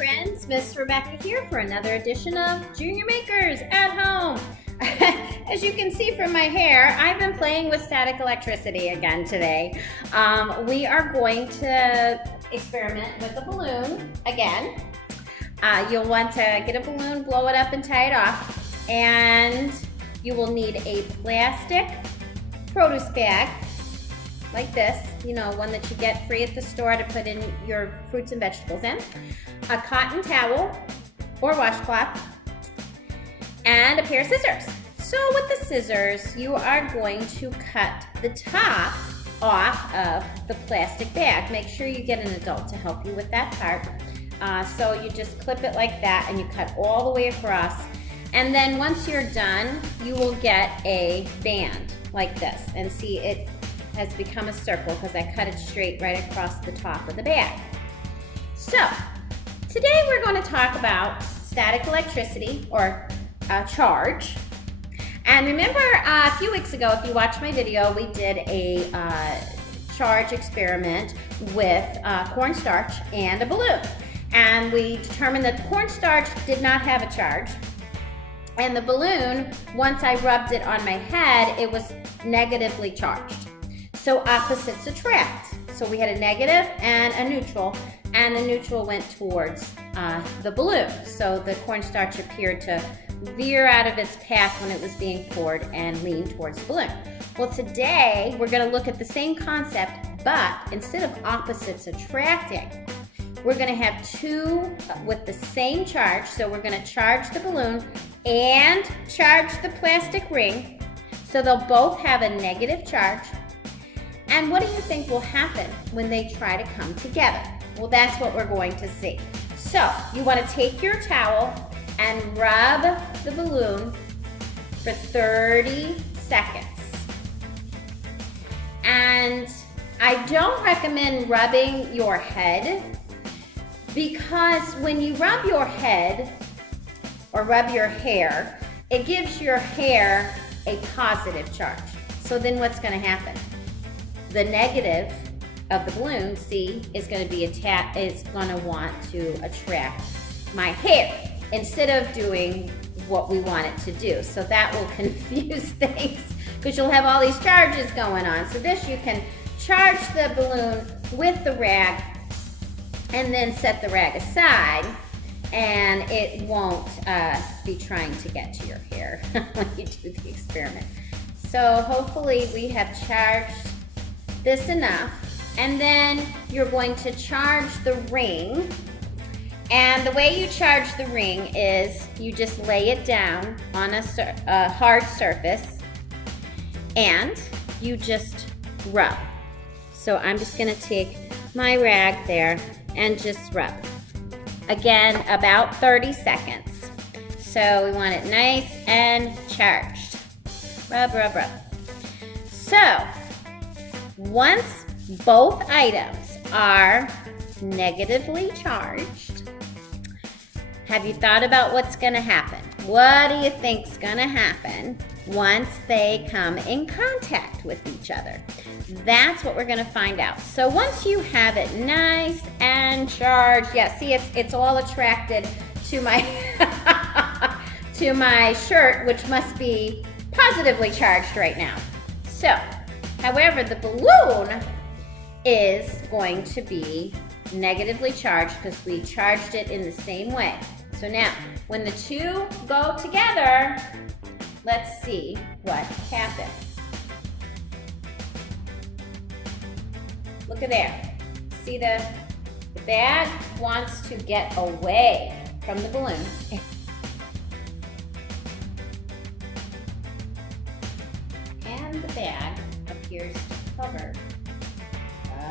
friends, Miss Rebecca here for another edition of Junior Makers at Home. As you can see from my hair, I've been playing with static electricity again today. We are going to experiment with a balloon again. You'll want to get a balloon, blow it up and tie it off, and you will need a plastic produce bag like this, you know, one that you get free at the store to put in your fruits and vegetables in, a cotton towel or washcloth, and a pair of scissors. So with the scissors, you are going to cut the top off of the plastic bag. Make sure you get an adult to help you with that part. So you just clip it like that and you cut all the way across. And then once you're done, you will get a band like this. And see, it has become a circle because I cut it straight right across the top of the bag. So today we're going to talk about static electricity or charge. And remember a few weeks ago, if you watched my video, we did a charge experiment with cornstarch and a balloon. And we determined that the cornstarch did not have a charge. And the balloon, once I rubbed it on my head, it was negatively charged. So opposites attract. So we had a negative and a neutral went towards the balloon. So the cornstarch appeared to veer out of its path when it was being poured and lean towards the balloon. Well, today we're going to look at the same concept, but instead of opposites attracting, we're going to have two with the same charge. So we're going to charge the balloon and charge the plastic ring. So they'll both have a negative charge. And what do you think will happen when they try to come together? Well, that's what we're going to see. So you want to take your towel and rub the balloon for 30 seconds. And I don't recommend rubbing your head, because when you rub your head or rub your hair, it gives your hair a positive charge. So then what's going to happen? The negative of the balloon, see, is going to be want to attract my hair instead of doing what we want it to do. So that will confuse things because you'll have all these charges going on. So this, you can charge the balloon with the rag and then set the rag aside, and it won't be trying to get to your hair when you do the experiment. So hopefully we have charged this enough, and then you're going to charge the ring. And the way you charge the ring is you just lay it down on a hard surface and you just rub. So I'm just going to take my rag there and just rub. Again, about 30 seconds. So we want it nice and charged. Rub, rub, rub. So once both items are negatively charged, have you thought about what's going to happen? What do you think's going to happen once they come in contact with each other? That's what we're going to find out. So once you have it nice and charged, yeah, see, it's all attracted to my to my shirt, which must be positively charged right now. So, however, the balloon is going to be negatively charged because we charged it in the same way. So now, when the two go together, let's see what happens. Look at there. See, the bag wants to get away from the balloon. And the bag appears to cover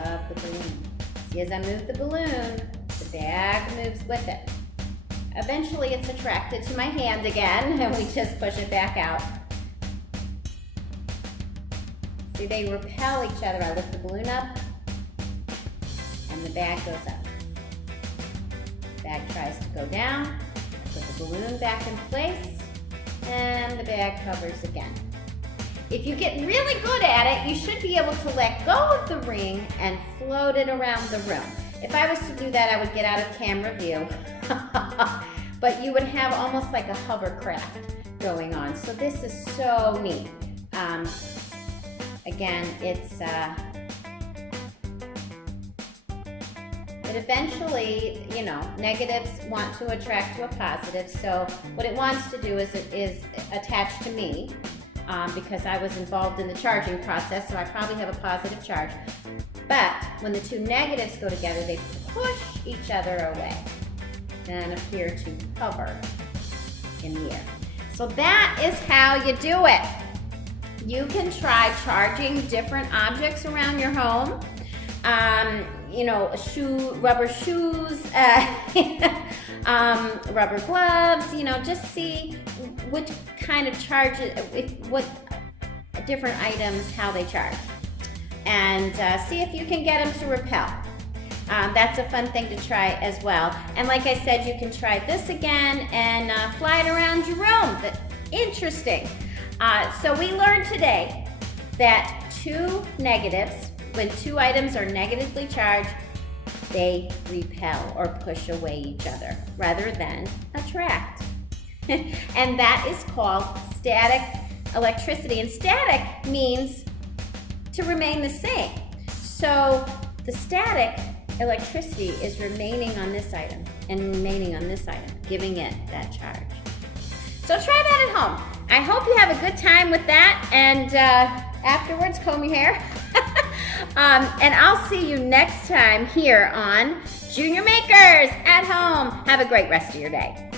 of the balloon. See, as I move the balloon, the bag moves with it. Eventually it's attracted to my hand again, and we just push it back out. See, they repel each other. I lift the balloon up, and the bag goes up. The bag tries to go down, put the balloon back in place, and the bag hovers again. If you get really good at it, you should be able to let go of the ring and float it around the room. If I was to do that, I would get out of camera view. But you would have almost like a hovercraft going on. So this is so neat. Again, it eventually, you know, negatives want to attract to a positive. So what it wants to do is attach to me because I was involved in the charging process, so I probably have a positive charge. But when the two negatives go together, they push each other away and appear to hover in the air. So that is how you do it. You can try charging different objects around your home. You know, rubber shoes, rubber gloves, you know, just see which kind of what different items, how they charge. And see if you can get them to repel. That's a fun thing to try as well. And like I said, you can try this again and fly it around your room. Interesting. So we learned today that two negatives, when two items are negatively charged, they repel or push away each other rather than attract. And that is called static electricity. And static means to remain the same. So the static electricity is remaining on this item and remaining on this item, giving it that charge. So try that at home. I hope you have a good time with that, and afterwards comb your hair. And I'll see you next time here on Junior Makers at Home. Have a great rest of your day.